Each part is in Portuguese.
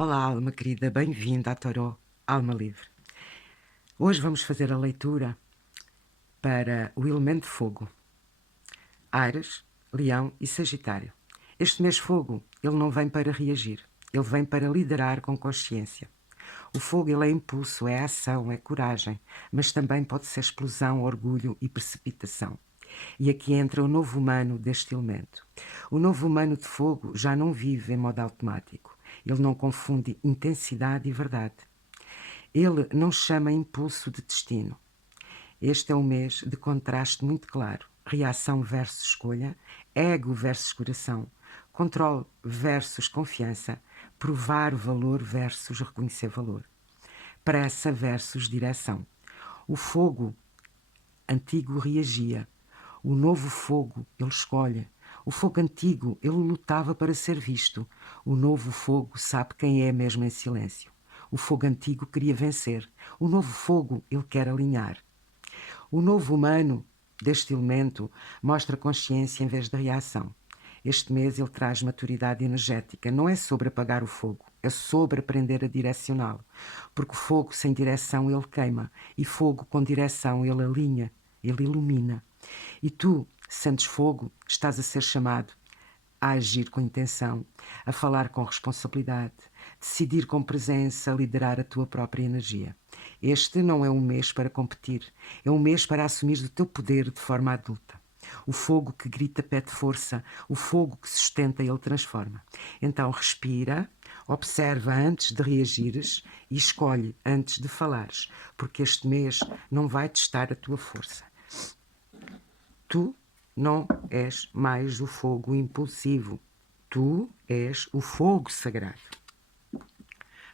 Olá, alma querida, bem-vinda à Tarot Alma Livre. Hoje vamos fazer a leitura para o elemento fogo. Áries, Leão e Sagitário. Este mês fogo, ele não vem para reagir, ele vem para liderar com consciência. O fogo, ele é impulso, é ação, é coragem, mas também pode ser explosão, orgulho e precipitação. E aqui entra o novo humano deste elemento. O novo humano de fogo já não vive em modo automático. Ele não confunde intensidade e verdade. Ele não chama impulso de destino. Este é um mês de contraste muito claro. Reação versus escolha, ego versus coração, controle versus confiança, provar valor versus reconhecer valor, pressa versus direção. O fogo antigo reagia. O novo fogo, ele escolhe. O fogo antigo, ele lutava para ser visto. O novo fogo sabe quem é mesmo em silêncio. O fogo antigo queria vencer. O novo fogo, ele quer alinhar. O novo humano deste elemento mostra consciência em vez de reação. Este mês ele traz maturidade energética. Não é sobre apagar o fogo, é sobre aprender a direcioná-lo. Porque o fogo sem direção ele queima, e fogo com direção ele alinha, ele ilumina. E tu, sentes fogo, estás a ser chamado a agir com intenção, a falar com responsabilidade, decidir com presença, liderar a tua própria energia. Este não é um mês para competir, é um mês para assumir o teu poder de forma adulta. O fogo que grita pede força, o fogo que sustenta ele transforma. Então respira, observa antes de reagires e escolhe antes de falares, porque este mês não vai testar a tua força. Tu não és mais o fogo impulsivo. Tu és o fogo sagrado.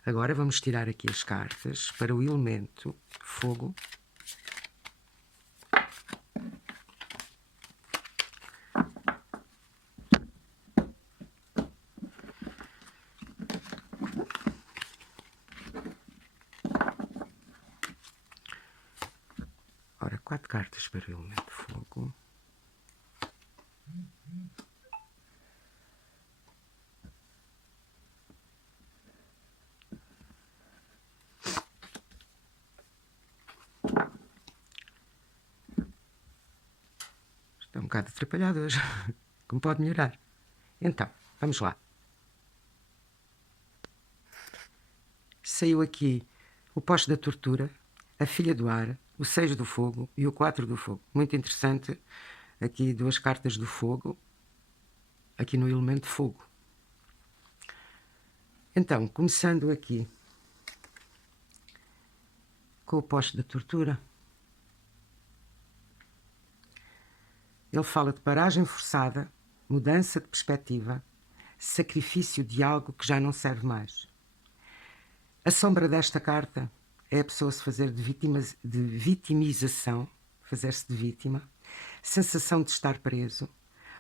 Agora vamos tirar aqui as cartas para o elemento fogo. Ora, 4 cartas para o elemento fogo. Está um bocado atrapalhado hoje. Como pode melhorar? Então, vamos lá. Saiu aqui o poste da tortura, a filha do ar, o 6 do fogo e o 4 do fogo. Muito interessante. Aqui 2 cartas do fogo, aqui no elemento fogo. Então, começando aqui com o poste da tortura. Ele fala de paragem forçada, mudança de perspectiva, sacrifício de algo que já não serve mais. A sombra desta carta é a pessoa se fazer de vitimização, fazer-se de vítima, sensação de estar preso,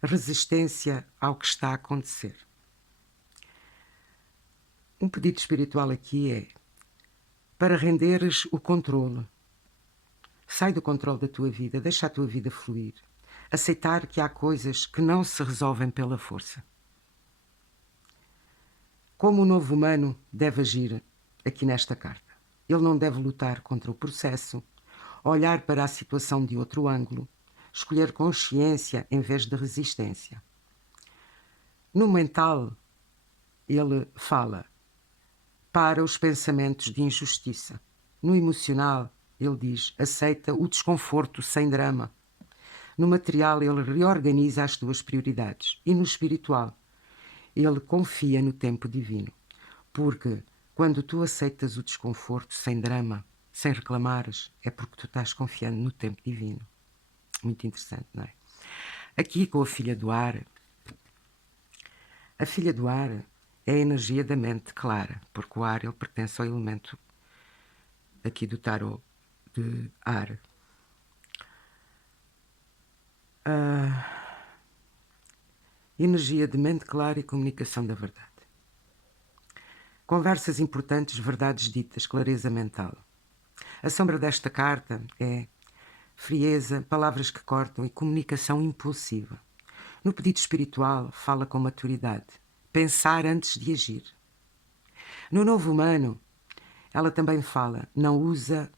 resistência ao que está a acontecer. Um pedido espiritual aqui é para renderes o controle. Sai do controle da tua vida, deixa a tua vida fluir. Aceitar que há coisas que não se resolvem pela força. Como o novo humano deve agir aqui nesta carta? Ele não deve lutar contra o processo, olhar para a situação de outro ângulo, escolher consciência em vez de resistência. No mental, ele fala para os pensamentos de injustiça. No emocional, ele diz, aceita o desconforto sem drama. No material, ele reorganiza as tuas prioridades. E no espiritual, ele confia no tempo divino. Porque quando tu aceitas o desconforto sem drama, sem reclamares, é porque tu estás confiando no tempo divino. Muito interessante, não é? Aqui com a filha do ar. A filha do ar é a energia da mente clara, porque o ar ele pertence ao elemento aqui do tarot de ar. Energia de mente clara e comunicação da verdade. Conversas importantes, verdades ditas, clareza mental. A sombra desta carta é frieza, palavras que cortam e comunicação impulsiva. No pedido espiritual, fala com maturidade. Pensar antes de agir. No Novo Humano, ela também fala, não usa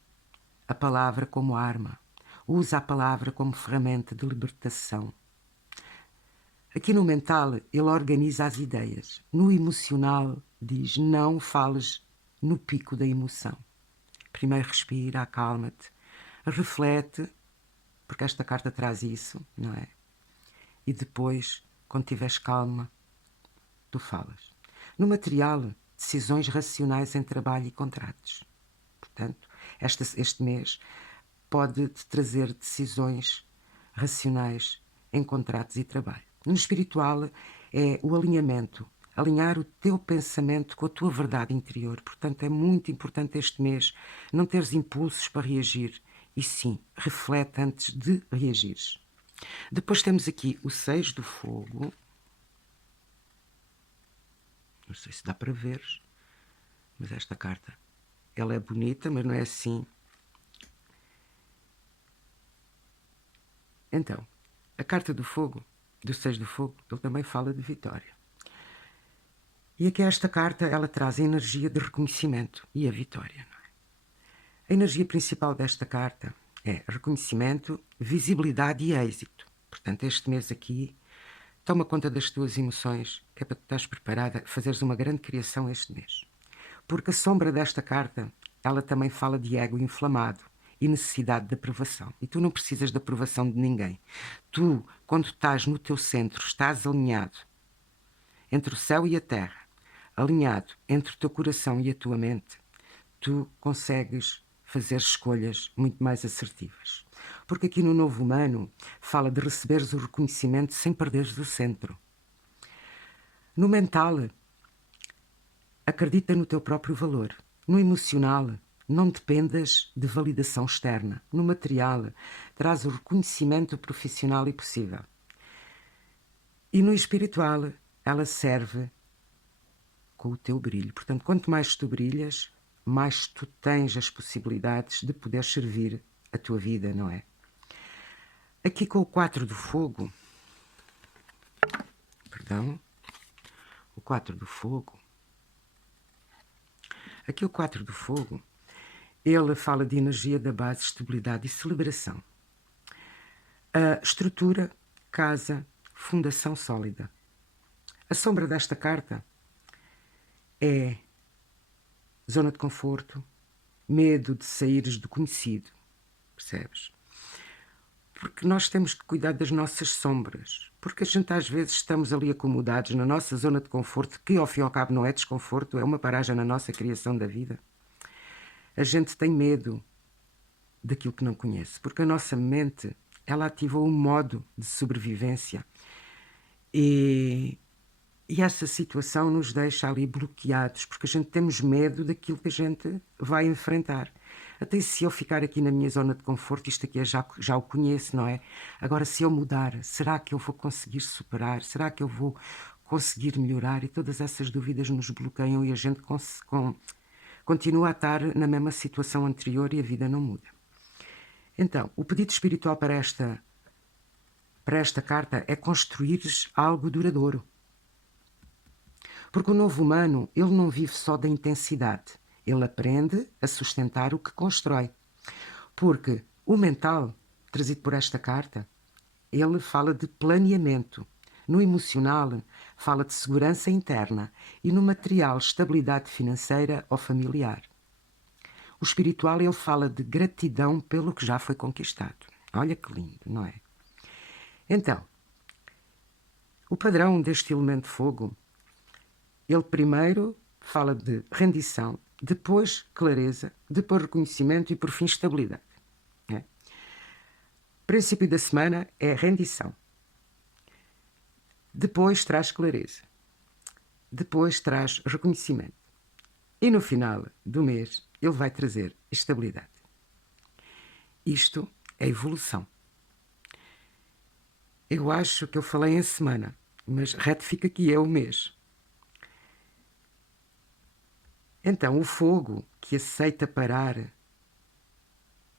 a palavra como arma, usa a palavra como ferramenta de libertação. Aqui no mental, ele organiza as ideias. No emocional, diz, não fales no pico da emoção. Primeiro respira, acalma-te, reflete, porque esta carta traz isso, não é? E depois, quando tiveres calma, tu falas. No material, decisões racionais em trabalho e contratos. Portanto, este mês pode-te trazer decisões racionais em contratos e trabalho. No espiritual, é o alinhamento, alinhar o teu pensamento com a tua verdade interior. Portanto, é muito importante este mês não teres impulsos para reagir. E sim, reflete antes de reagires. Depois temos aqui o 6 do fogo. Não sei se dá para ver, mas esta carta, ela é bonita, mas não é assim. Então, a carta do fogo, do 6 do fogo, ele também fala de vitória. E aqui esta carta, ela traz a energia de reconhecimento e a vitória. Não é? A energia principal desta carta é reconhecimento, visibilidade e êxito. Portanto, este mês aqui, toma conta das tuas emoções, que é para tu estás preparada a fazeres uma grande criação este mês. Porque a sombra desta carta, ela também fala de ego inflamado e necessidade de aprovação. E tu não precisas de aprovação de ninguém. Tu, quando estás no teu centro, estás alinhado entre o céu e a terra, alinhado entre o teu coração e a tua mente, tu consegues fazer escolhas muito mais assertivas. Porque aqui no Novo Humano fala de receberes o reconhecimento sem perderes o centro. No mental, acredita no teu próprio valor. No emocional, não dependas de validação externa. No material, traz o reconhecimento profissional e possível. E no espiritual, ela serve com o teu brilho. Portanto, quanto mais tu brilhas, mais tu tens as possibilidades de poder servir a tua vida, não é? Aqui com o 4 do fogo, o 4 do fogo, aqui o 4 do fogo, ele fala de energia da base, estabilidade e celebração. A estrutura, casa, fundação sólida. A sombra desta carta é zona de conforto, medo de saíres do conhecido, percebes? Porque nós temos que cuidar das nossas sombras, porque a gente às vezes estamos ali acomodados na nossa zona de conforto, que ao fim e ao cabo não é desconforto, é uma paragem na nossa criação da vida. A gente tem medo daquilo que não conhece, porque a nossa mente, ela ativou um modo de sobrevivência e essa situação nos deixa ali bloqueados, porque a gente temos medo daquilo que a gente vai enfrentar. Até se eu ficar aqui na minha zona de conforto, isto aqui já o conheço, não é? Agora, se eu mudar, será que eu vou conseguir superar? Será que eu vou conseguir melhorar? E todas essas dúvidas nos bloqueiam e a gente continua a estar na mesma situação anterior e a vida não muda. Então, o pedido espiritual para esta carta é construires algo duradouro. Porque o novo humano, ele não vive só da intensidade. Ele aprende a sustentar o que constrói. Porque o mental, trazido por esta carta, ele fala de planeamento. No emocional, fala de segurança interna. E no material, estabilidade financeira ou familiar. O espiritual, ele fala de gratidão pelo que já foi conquistado. Olha que lindo, não é? Então, o padrão deste elemento fogo, ele primeiro fala de rendição, depois clareza, depois reconhecimento e por fim estabilidade. É. Princípio da semana é rendição. Depois traz clareza. Depois traz reconhecimento. E no final do mês ele vai trazer estabilidade. Isto é evolução. Eu acho que eu falei em semana, mas retifica que é o mês. Então, o fogo que aceita parar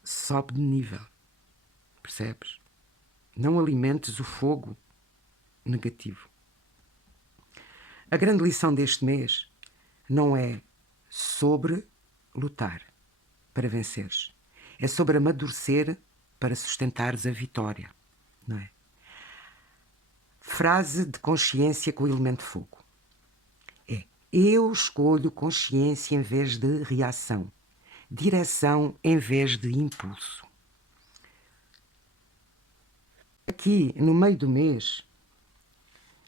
sobe de nível. Percebes? Não alimentes o fogo negativo. A grande lição deste mês não é sobre lutar para venceres. É sobre amadurecer para sustentares a vitória, não é? Frase de consciência com o elemento fogo. É: eu escolho consciência em vez de reação, direção em vez de impulso. Aqui, no meio do mês,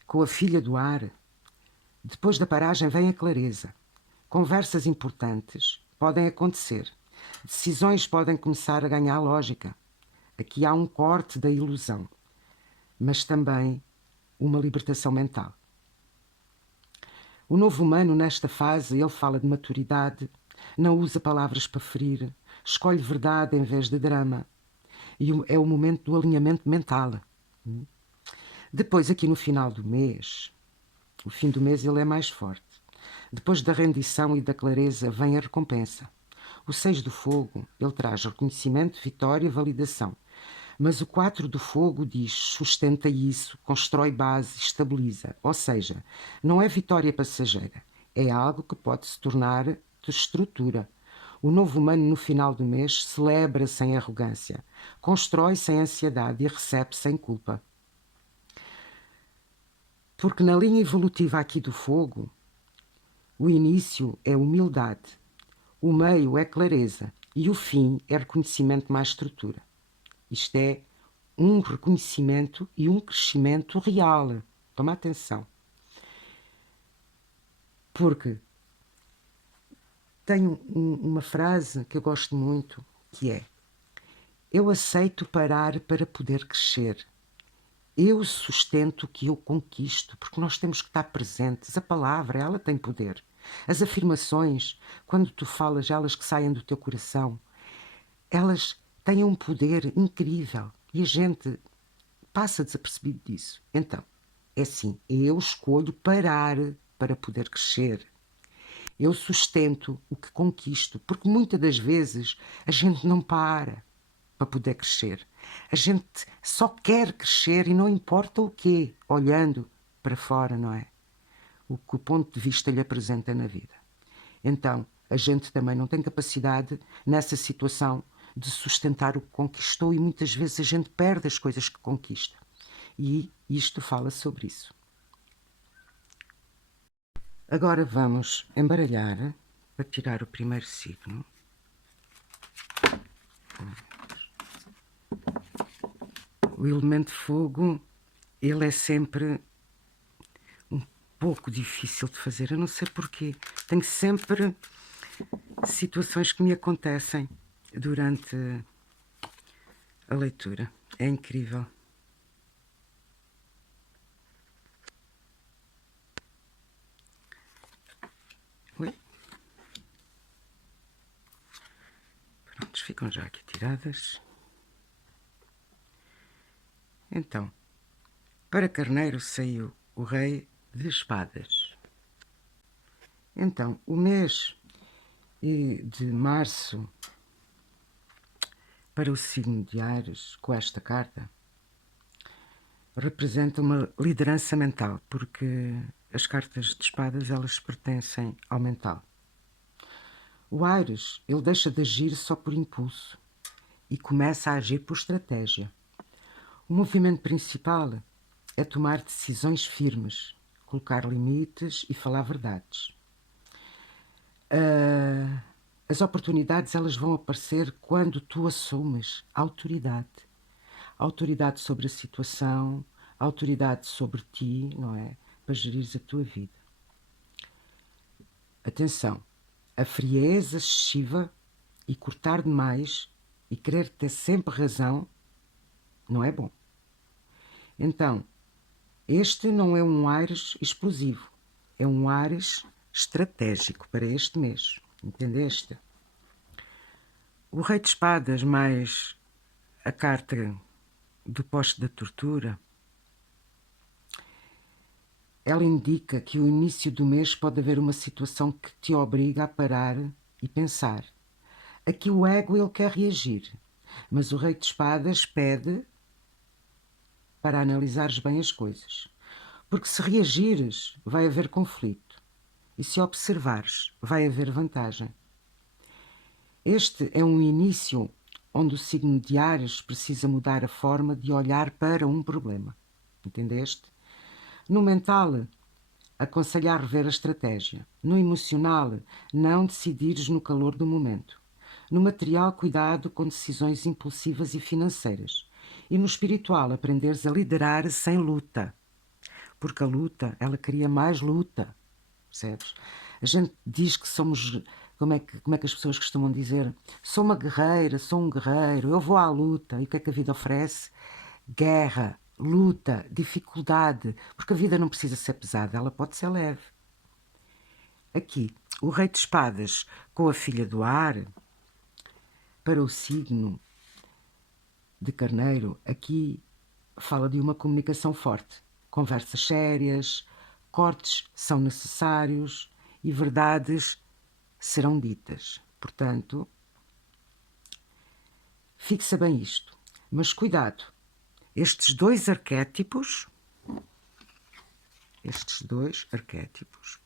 com a filha do ar, depois da paragem vem a clareza. Conversas importantes podem acontecer. Decisões podem começar a ganhar lógica. Aqui há um corte da ilusão, mas também uma libertação mental. O novo humano, nesta fase, ele fala de maturidade, não usa palavras para ferir, escolhe verdade em vez de drama. E é o momento do alinhamento mental. Depois, aqui no final do mês, o fim do mês ele é mais forte. Depois da rendição e da clareza vem a recompensa. O 6 do fogo, ele traz reconhecimento, vitória, validação. Mas o 4 do fogo diz, sustenta isso, constrói base, estabiliza. Ou seja, não é vitória passageira, é algo que pode se tornar de estrutura. O novo humano no final do mês celebra sem arrogância, constrói sem ansiedade e recebe sem culpa. Porque na linha evolutiva aqui do fogo, o início é humildade, o meio é clareza e o fim é reconhecimento mais estrutura. Isto é um reconhecimento e um crescimento real. Toma atenção. Porque tem uma frase que eu gosto muito, que é: eu aceito parar para poder crescer. Eu sustento o que eu conquisto, porque nós temos que estar presentes. A palavra, ela tem poder. As afirmações, quando tu falas, elas que saem do teu coração, elas têm um poder incrível e a gente passa desapercebido disso. Então, é assim, eu escolho parar para poder crescer. Eu sustento o que conquisto, porque muitas das vezes a gente não para poder crescer. A gente só quer crescer e não importa o quê, olhando para fora, não é? O que o ponto de vista lhe apresenta na vida. Então, a gente também não tem capacidade, nessa situação, de sustentar o que conquistou e muitas vezes a gente perde as coisas que conquista. E isto fala sobre isso. Agora vamos embaralhar para tirar o primeiro signo. O elemento fogo, ele é sempre um pouco difícil de fazer, eu não sei porquê. Tenho sempre situações que me acontecem durante a leitura. É incrível. Ui. Prontos, ficam já aqui tiradas. Então, para Carneiro saiu o Rei de Espadas. Então, o mês de março para o signo de Áries, com esta carta, representa uma liderança mental, porque as cartas de espadas, elas pertencem ao mental. O Áries, ele deixa de agir só por impulso e começa a agir por estratégia. O movimento principal é tomar decisões firmes, colocar limites e falar verdades. As oportunidades, elas vão aparecer quando tu assumes autoridade. Autoridade sobre a situação, autoridade sobre ti, não é? Para gerires a tua vida. Atenção, a frieza excessiva e cortar demais e querer ter sempre razão não é bom. Então, este não é um Áries explosivo, é um Áries estratégico para este mês. Entendeste? O Rei de Espadas mais a carta do poste da tortura, ela indica que o início do mês pode haver uma situação que te obriga a parar e pensar. Aqui o ego, ele quer reagir, mas o Rei de Espadas pede para analisares bem as coisas. Porque se reagires, vai haver conflito. e se observares, vai haver vantagem. Este é um início onde o signo de Áries precisa mudar a forma de olhar para um problema. Entendeste? No mental, aconselhar rever a estratégia. No emocional, não decidires no calor do momento. No material, cuidado com decisões impulsivas e financeiras. E no espiritual, aprenderes a liderar sem luta. Porque a luta, ela cria mais luta. Percebes? A gente diz que somos... Como é que as pessoas costumam dizer? Sou uma guerreira, sou um guerreiro, eu vou à luta. E o que é que a vida oferece? Guerra, luta, dificuldade. Porque a vida não precisa ser pesada, ela pode ser leve. Aqui, o Rei de Espadas com a filha do ar, para o signo de Carneiro, aqui fala de uma comunicação forte. Conversas sérias, cortes são necessários e verdades serão ditas. Portanto, fixa bem isto. Mas cuidado, estes dois arquétipos,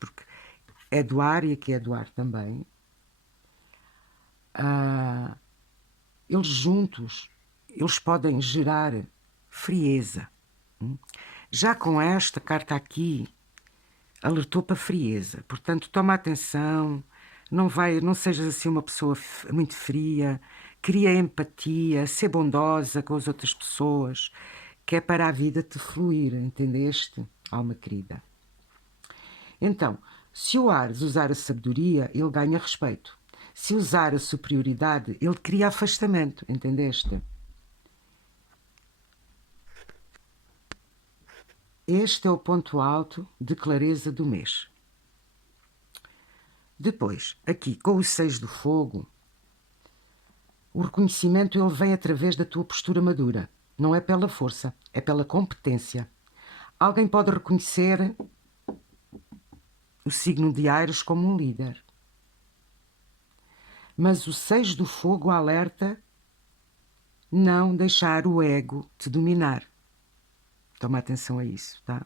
porque é do ar e aqui é do ar também, eles juntos, eles podem gerar frieza. Já com esta carta aqui, alertou para frieza. Portanto, toma atenção, não sejas assim uma pessoa muito fria, cria empatia, ser bondosa com as outras pessoas, que é para a vida te fluir, entendeste, alma querida? Então, se o Áries usar a sabedoria, ele ganha respeito. Se usar a superioridade, ele cria afastamento, entendeste? Este é o ponto alto de clareza do mês. Depois, aqui, com os 6 do fogo, o reconhecimento ele vem através da tua postura madura. Não é pela força, é pela competência. Alguém pode reconhecer o signo de Áries como um líder. Mas o 6 do fogo alerta não deixar o ego te dominar. Toma atenção a isso, tá?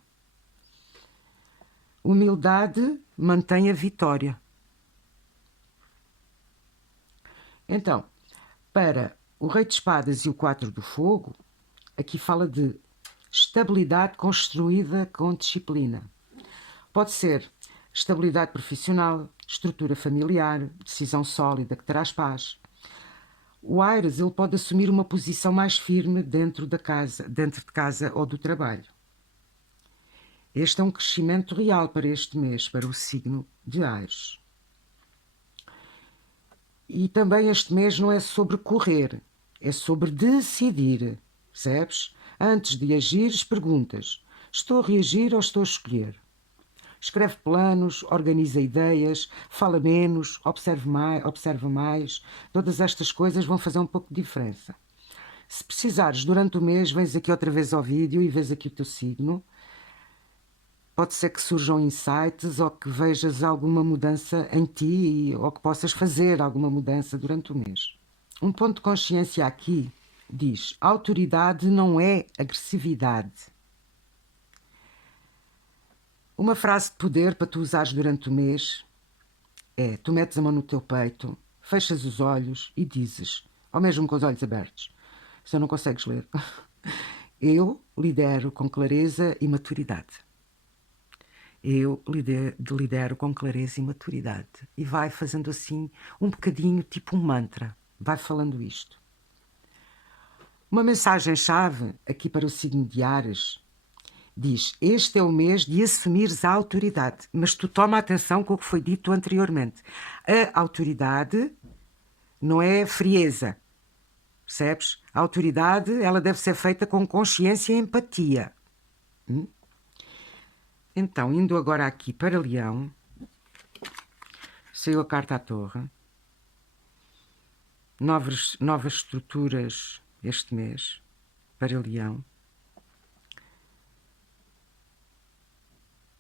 Humildade mantém a vitória. Então, para o Rei de Espadas e o 4 do Fogo, aqui fala de estabilidade construída com disciplina. Pode ser estabilidade profissional, estrutura familiar, decisão sólida que traz paz. O Áries, ele pode assumir uma posição mais firme dentro de casa ou do trabalho. Este é um crescimento real para este mês, para o signo de Áries. E também este mês não é sobre correr, é sobre decidir, percebes? Antes de agires, perguntas: estou a reagir ou estou a escolher? Escreve planos, organiza ideias, fala menos, observa mais. Todas estas coisas vão fazer um pouco de diferença. Se precisares, durante o mês, vens aqui outra vez ao vídeo e vês aqui o teu signo. Pode ser que surjam insights ou que vejas alguma mudança em ti ou que possas fazer alguma mudança durante o mês. Um ponto de consciência aqui diz: autoridade não é agressividade. Uma frase de poder para tu usares durante o mês é: tu metes a mão no teu peito, fechas os olhos e dizes, ou mesmo com os olhos abertos, se não consegues ler, eu lidero com clareza e maturidade. Eu lidero com clareza e maturidade. E vai fazendo assim um bocadinho, tipo um mantra. Vai falando isto. Uma mensagem-chave aqui para o signo de Áries diz: este é o mês de assumires a autoridade. Mas tu toma atenção com o que foi dito anteriormente. A autoridade não é frieza. Percebes? A autoridade, ela deve ser feita com consciência e empatia. Então, indo agora aqui para Leão, saiu a carta à Torre. Novas estruturas este mês para Leão.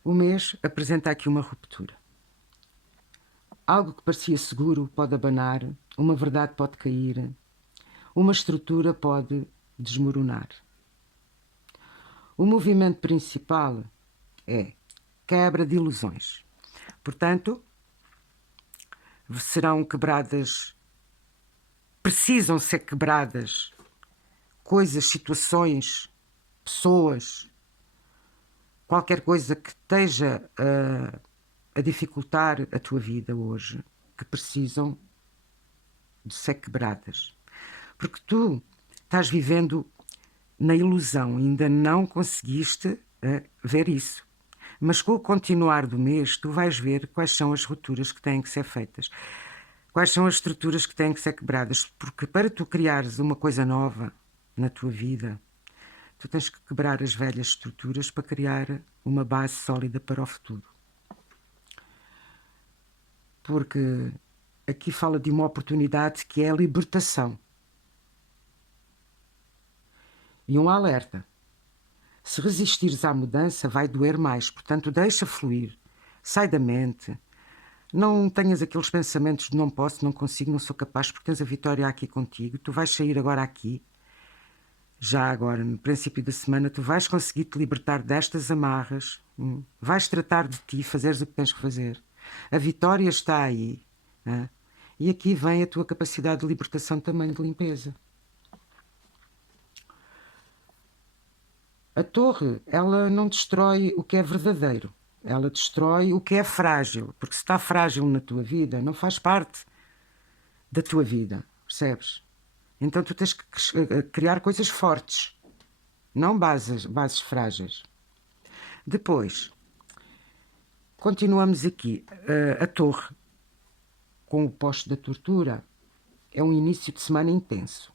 O mês apresenta aqui uma ruptura. Algo que parecia seguro pode abanar, uma verdade pode cair, uma estrutura pode desmoronar. O movimento principal é quebra de ilusões. Portanto, serão quebradas, precisam ser quebradas coisas, situações, pessoas, qualquer coisa que esteja a dificultar a tua vida hoje, que precisam de ser quebradas. Porque tu estás vivendo na ilusão, ainda não conseguiste ver isso. Mas com o continuar do mês, tu vais ver quais são as rupturas que têm que ser feitas. Quais são as estruturas que têm que ser quebradas. Porque para tu criares uma coisa nova na tua vida, tu tens que quebrar as velhas estruturas para criar uma base sólida para o futuro. Porque aqui fala de uma oportunidade que é a libertação. E um alerta. Se resistires à mudança, vai doer mais. Portanto, deixa fluir. Sai da mente. Não tenhas aqueles pensamentos de não posso, não consigo, não sou capaz, porque tens a vitória aqui contigo. Tu vais sair agora aqui. Já agora, no princípio da semana, tu vais conseguir te libertar destas amarras. Vais tratar de ti, fazeres o que tens que fazer. A vitória está aí. E aqui vem a tua capacidade de libertação também, de limpeza. A torre, ela não destrói o que é verdadeiro. Ela destrói o que é frágil. Porque se está frágil na tua vida, não faz parte da tua vida. Percebes? Então tu tens que criar coisas fortes. Não bases frágeis. Depois, continuamos aqui. A torre, com o posto da tortura, é um início de semana intenso.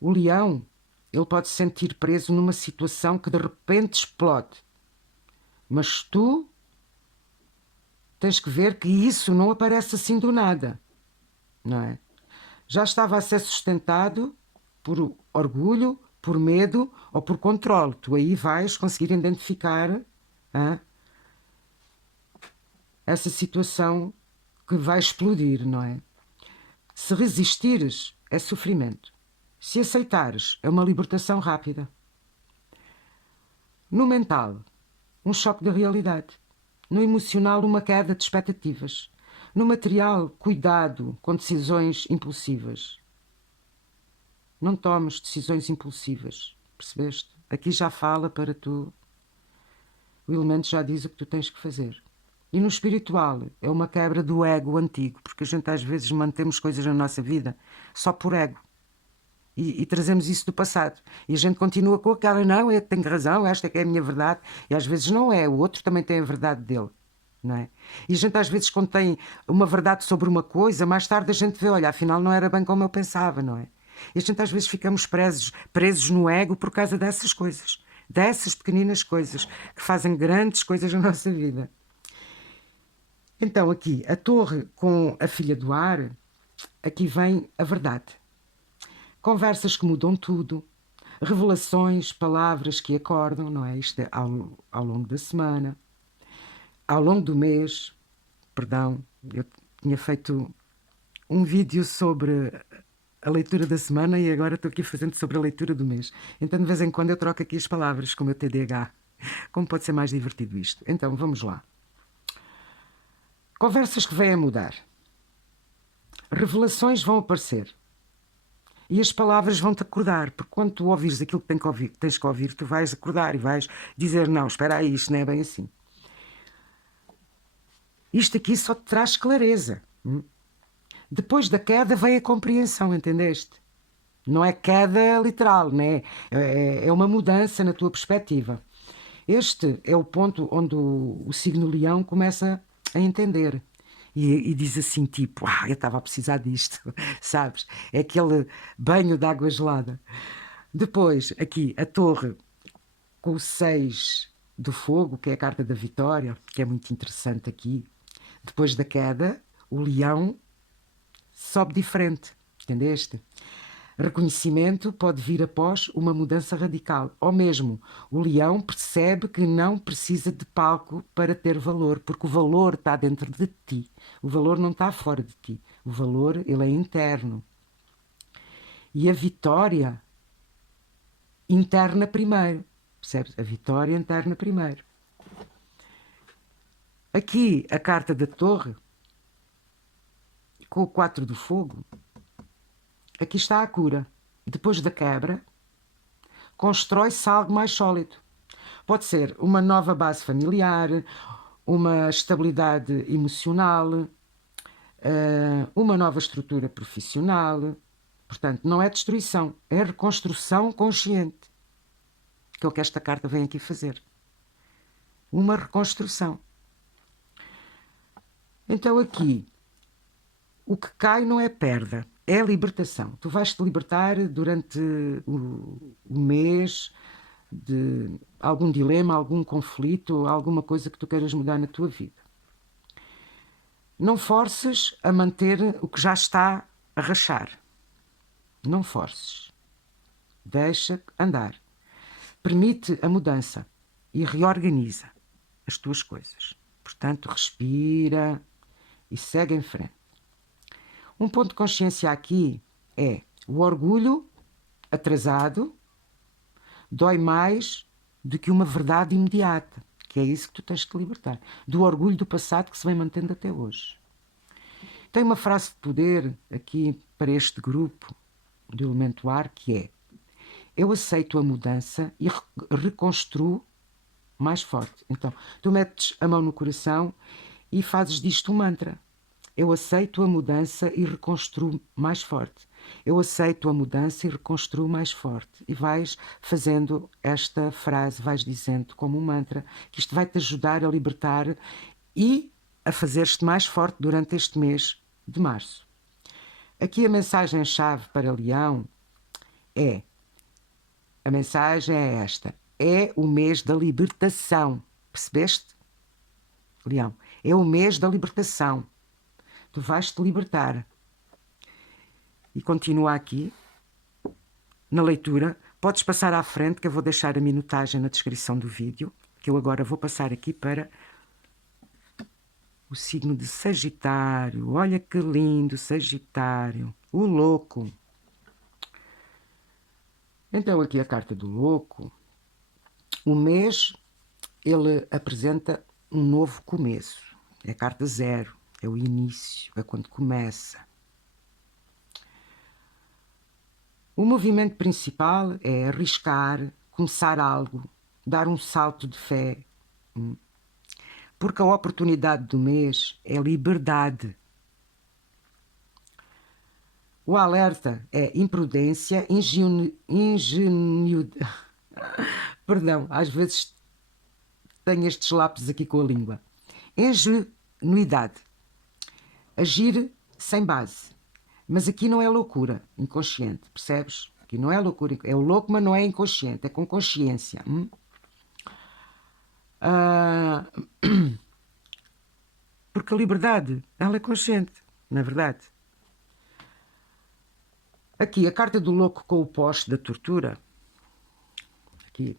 O leão, ele pode se sentir preso numa situação que de repente explode. Mas tu tens que ver que isso não aparece assim do nada. Não é? Já estava a ser sustentado por orgulho, por medo ou por controle. Tu aí vais conseguir identificar essa situação que vai explodir, não é? Se resistires, é sofrimento. Se aceitares, é uma libertação rápida. No mental, um choque da realidade. No emocional, uma queda de expectativas. No material, cuidado com decisões impulsivas. Não tomes decisões impulsivas, percebeste? Aqui já fala para tu. O elemento já diz o que tu tens que fazer. E no espiritual, é uma quebra do ego antigo, porque a gente às vezes mantemos coisas na nossa vida só por ego. E trazemos isso do passado. E a gente continua com aquela, não, eu tenho razão, esta é que é a minha verdade. E às vezes não é, o outro também tem a verdade dele. Não é? E a gente às vezes, quando tem uma verdade sobre uma coisa, mais tarde a gente vê, olha, afinal não era bem como eu pensava, não é? E a gente às vezes ficamos presos no ego por causa dessas coisas. Dessas pequeninas coisas que fazem grandes coisas na nossa vida. Então aqui, a torre com a filha do ar, aqui vem a verdade. Conversas que mudam tudo, revelações, palavras que acordam, não é? Isto é ao longo da semana, ao longo do mês, perdão, eu tinha feito um vídeo sobre a leitura da semana e agora estou aqui fazendo sobre a leitura do mês. Então de vez em quando eu troco aqui as palavras com o meu TDAH. Como pode ser mais divertido isto? Então vamos lá. Conversas que vêm a mudar. Revelações vão aparecer. E as palavras vão-te acordar, porque quando tu ouvires aquilo que tens que ouvir, tu vais acordar e vais dizer, não, espera aí, isto não é bem assim. Isto aqui só te traz clareza. Depois da queda vem a compreensão, entendeste? Não é queda literal, né? É uma mudança na tua perspectiva. Este é o ponto onde o signo Leão começa a entender. E diz assim, tipo, eu estava a precisar disto, sabes? É aquele banho de água gelada. Depois, aqui, a torre com o 6 do fogo, que é a carta da vitória, que é muito interessante aqui. Depois da queda, o leão sobe diferente, entendeste? Reconhecimento pode vir após uma mudança radical. Ou mesmo, o leão percebe que não precisa de palco para ter valor, porque o valor está dentro de ti. O valor não está fora de ti. O valor, ele é interno. E a vitória interna primeiro. Percebes? A vitória interna primeiro. Aqui a carta da torre, com o 4 do fogo, aqui está a cura. Depois da quebra, constrói-se algo mais sólido. Pode ser uma nova base familiar, uma estabilidade emocional, uma nova estrutura profissional. Portanto, não é destruição, é reconstrução consciente, que é o que esta carta vem aqui fazer. Uma reconstrução. Então aqui, o que cai não é perda, é libertação. Tu vais-te libertar durante o mês de algum dilema, algum conflito, alguma coisa que tu queiras mudar na tua vida. Não forces a manter o que já está a rachar. Não forces. Deixa andar. Permite a mudança e reorganiza as tuas coisas. Portanto, respira e segue em frente. Um ponto de consciência aqui é o orgulho atrasado dói mais do que uma verdade imediata, que é isso que tu tens que libertar. Do orgulho do passado que se vem mantendo até hoje. Tem uma frase de poder aqui para este grupo do elemento ar que é: eu aceito a mudança e reconstruo mais forte. Então, tu metes a mão no coração e fazes disto um mantra. Eu aceito a mudança e reconstruo mais forte. Eu aceito a mudança e reconstruo mais forte. E vais fazendo esta frase, vais dizendo como um mantra, que isto vai-te ajudar a libertar e a fazer-te mais forte durante este mês de março. Aqui a mensagem-chave para Leão é, a mensagem é esta: é o mês da libertação. Percebeste, Leão? É o mês da libertação. Tu vais-te libertar. E continua aqui, na leitura. Podes passar à frente, que eu vou deixar a minutagem na descrição do vídeo, que eu agora vou passar aqui para o signo de Sagitário. Olha que lindo, Sagitário. O louco. Então, aqui a carta do louco. O mês, ele apresenta um novo começo. É a carta 0. É o início, é quando começa. O movimento principal é arriscar, começar algo, dar um salto de fé. Porque a oportunidade do mês é liberdade. O alerta é imprudência, ingenuidade. Perdão, às vezes tenho estes lápis aqui com a língua. Ingenuidade. Agir sem base. Mas aqui não é loucura inconsciente, percebes? Aqui não é loucura, é o louco, mas não é inconsciente, é com consciência. Porque a liberdade, ela é consciente, não é verdade? Aqui, a carta do louco com o poste da tortura. Aqui.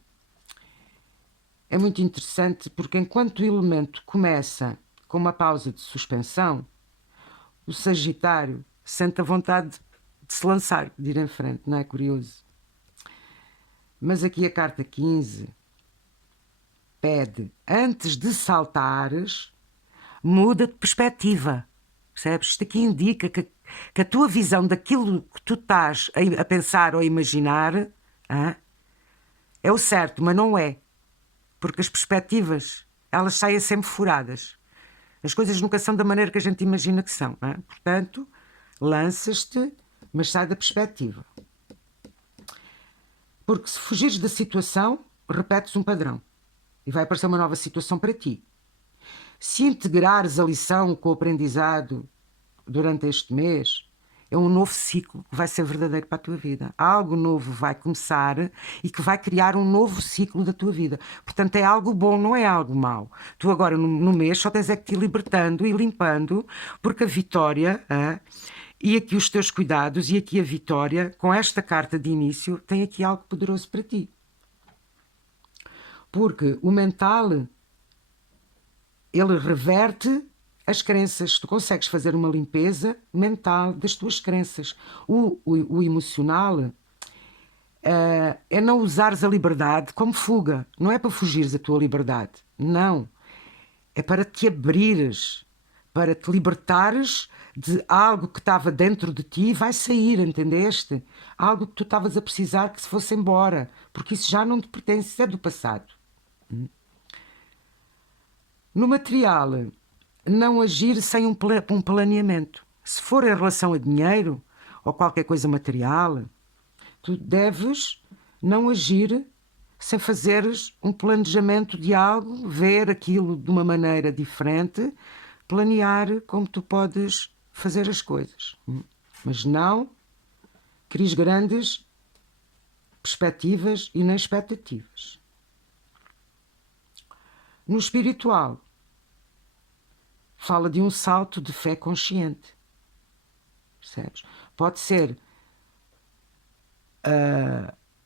É muito interessante porque enquanto o elemento começa com uma pausa de suspensão, o Sagitário sente a vontade de se lançar, de ir em frente, não é curioso? Mas aqui a carta 15 pede, antes de saltares, muda de perspectiva, percebes? Isto aqui indica que a tua visão daquilo que tu estás a pensar ou a imaginar é o certo, mas não é. Porque as perspectivas, elas saem sempre furadas. As coisas nunca são da maneira que a gente imagina que são. Portanto, lanças-te, mas sai da perspectiva. Porque se fugires da situação, repetes um padrão. E vai aparecer uma nova situação para ti. Se integrares a lição com o aprendizado durante este mês, é um novo ciclo que vai ser verdadeiro para a tua vida. Algo novo vai começar e que vai criar um novo ciclo da tua vida. Portanto, é algo bom, não é algo mau. Tu agora, no mês, só tens é que te ir libertando e limpando, porque a vitória, e aqui os teus cuidados, e aqui a vitória, com esta carta de início, tem aqui algo poderoso para ti. Porque o mental, ele reverte as crenças. Tu consegues fazer uma limpeza mental das tuas crenças. O emocional é não usares a liberdade como fuga. Não é para fugires da tua liberdade. Não. é para te abrires, para te libertares de algo que estava dentro de ti e vai sair, entendeste? Algo que tu estavas a precisar que se fosse embora, porque isso já não te pertence, é do passado. No material, não agir sem um planeamento. Se for em relação a dinheiro ou qualquer coisa material, tu deves não agir sem fazeres um planejamento de algo, ver aquilo de uma maneira diferente, planear como tu podes fazer as coisas. Mas não cries grandes perspectivas e nem expectativas. No espiritual, fala de um salto de fé consciente. Percebes? Pode ser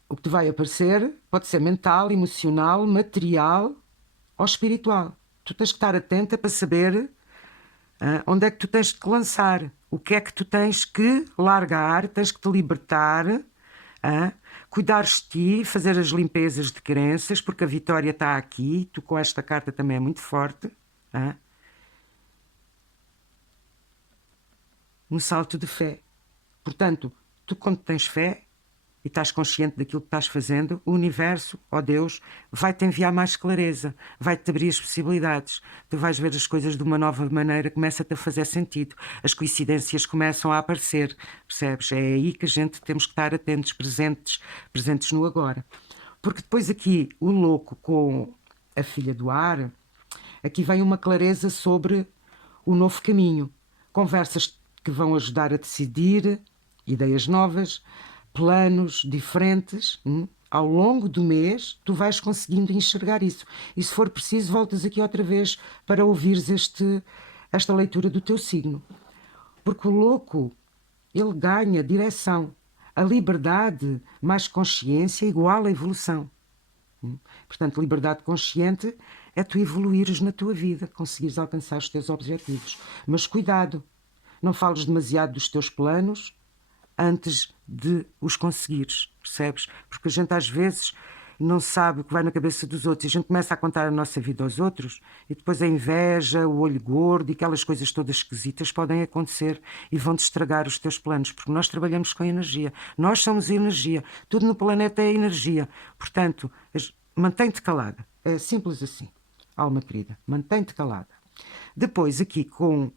o que te vai aparecer, pode ser mental, emocional, material ou espiritual. Tu tens que estar atenta para saber onde é que tu tens de te lançar, o que é que tu tens que largar, tens que te libertar, cuidares de ti, fazer as limpezas de crenças, porque a vitória está aqui, tu com esta carta também é muito forte. Um salto de fé. Portanto, tu quando tens fé e estás consciente daquilo que estás fazendo, o universo, ó Deus, vai-te enviar mais clareza, vai-te abrir as possibilidades. Tu vais ver as coisas de uma nova maneira, começa-te a fazer sentido. As coincidências começam a aparecer, percebes? É aí que a gente temos que estar atentos, presentes no agora. Porque depois aqui, o louco com a filha do ar, aqui vem uma clareza sobre o novo caminho. Conversas que vão ajudar a decidir, ideias novas, planos diferentes. Ao longo do mês, tu vais conseguindo enxergar isso. E se for preciso, voltas aqui outra vez para ouvires esta leitura do teu signo. Porque o louco, ele ganha direção. A liberdade mais consciência igual à evolução. Portanto, liberdade consciente é tu evoluires na tua vida, conseguires alcançar os teus objetivos. Mas cuidado, não fales demasiado dos teus planos antes de os conseguires, percebes? Porque a gente às vezes não sabe o que vai na cabeça dos outros e a gente começa a contar a nossa vida aos outros e depois a inveja, o olho gordo e aquelas coisas todas esquisitas podem acontecer e vão-te estragar os teus planos, porque nós trabalhamos com energia. Nós somos energia. Tudo no planeta é energia. Portanto, mantém-te calada. É simples assim. Alma querida, mantém-te calada. Depois, aqui com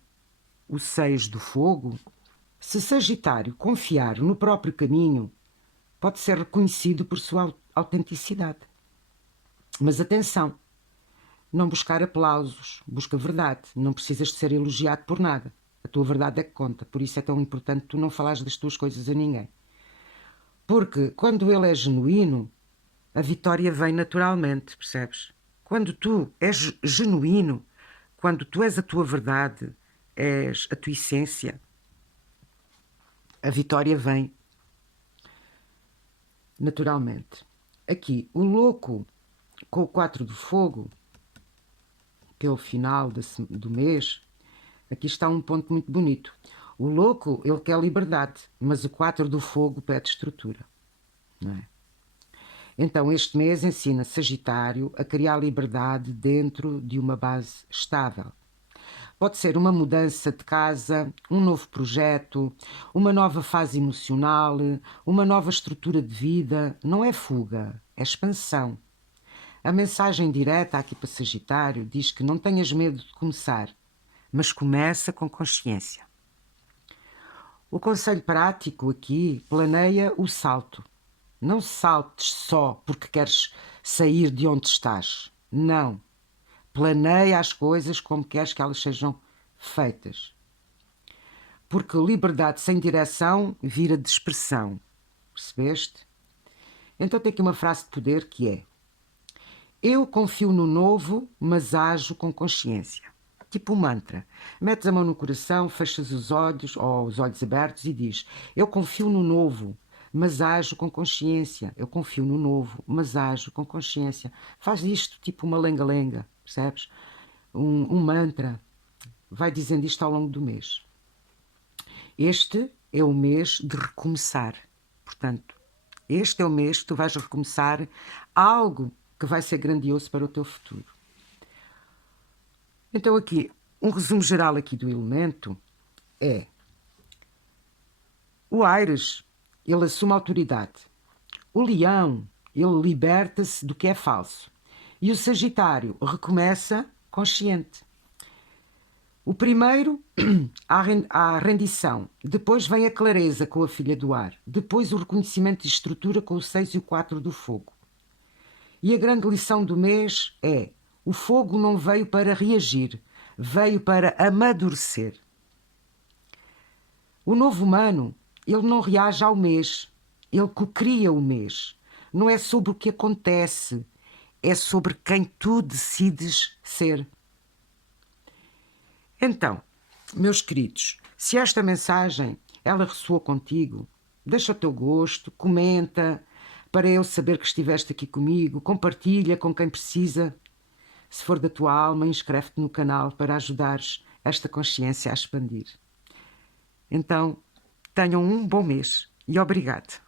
o 6 do fogo, se Sagitário confiar no próprio caminho, pode ser reconhecido por sua autenticidade. Mas atenção, não buscar aplausos, busca verdade. Não precisas de ser elogiado por nada. A tua verdade é que conta. Por isso é tão importante tu não falares das tuas coisas a ninguém. Porque quando ele é genuíno, a vitória vem naturalmente, percebes? Quando tu és genuíno, quando tu és a tua verdade, és a tua essência, a vitória vem naturalmente. Aqui, o louco com o 4 do fogo, que é o final do mês, aqui está um ponto muito bonito. O louco, ele quer liberdade, mas o 4 do fogo pede estrutura, não é? Então, este mês ensina Sagitário a criar liberdade dentro de uma base estável. Pode ser uma mudança de casa, um novo projeto, uma nova fase emocional, uma nova estrutura de vida. Não é fuga, é expansão. A mensagem direta aqui para Sagitário diz que não tenhas medo de começar, mas começa com consciência. O conselho prático aqui planeia o salto. Não saltes só porque queres sair de onde estás. Não. Planeia as coisas como queres que elas sejam feitas. Porque liberdade sem direção vira dispersão. Percebeste? Então tem aqui uma frase de poder que é: eu confio no novo, mas ajo com consciência. Tipo um mantra. Metes a mão no coração, fechas os olhos ou os olhos abertos e diz: eu confio no novo, mas ajo com consciência. Eu confio no novo, mas ajo com consciência. Faz isto tipo uma lenga-lenga, percebes? Um mantra. Vai dizendo isto ao longo do mês. Este é o mês de recomeçar. Portanto, este é o mês que tu vais recomeçar algo que vai ser grandioso para o teu futuro. Então aqui, um resumo geral aqui do elemento é: o Áries, ele assume autoridade. O Leão, ele liberta-se do que é falso. E o Sagitário recomeça consciente. O primeiro, a rendição. Depois vem a clareza com a filha do ar. Depois o reconhecimento de estrutura com o 6 e o 4 do fogo. E a grande lição do mês é: o fogo não veio para reagir, veio para amadurecer. O novo humano, ele não reage ao mês, ele cocria o mês. Não é sobre o que acontece, é sobre quem tu decides ser. Então, meus queridos, se esta mensagem ela ressoou contigo, deixa o teu gosto, comenta, para eu saber que estiveste aqui comigo, compartilha com quem precisa. Se for da tua alma, inscreve-te no canal para ajudares esta consciência a expandir. Então, tenham um bom mês e obrigado.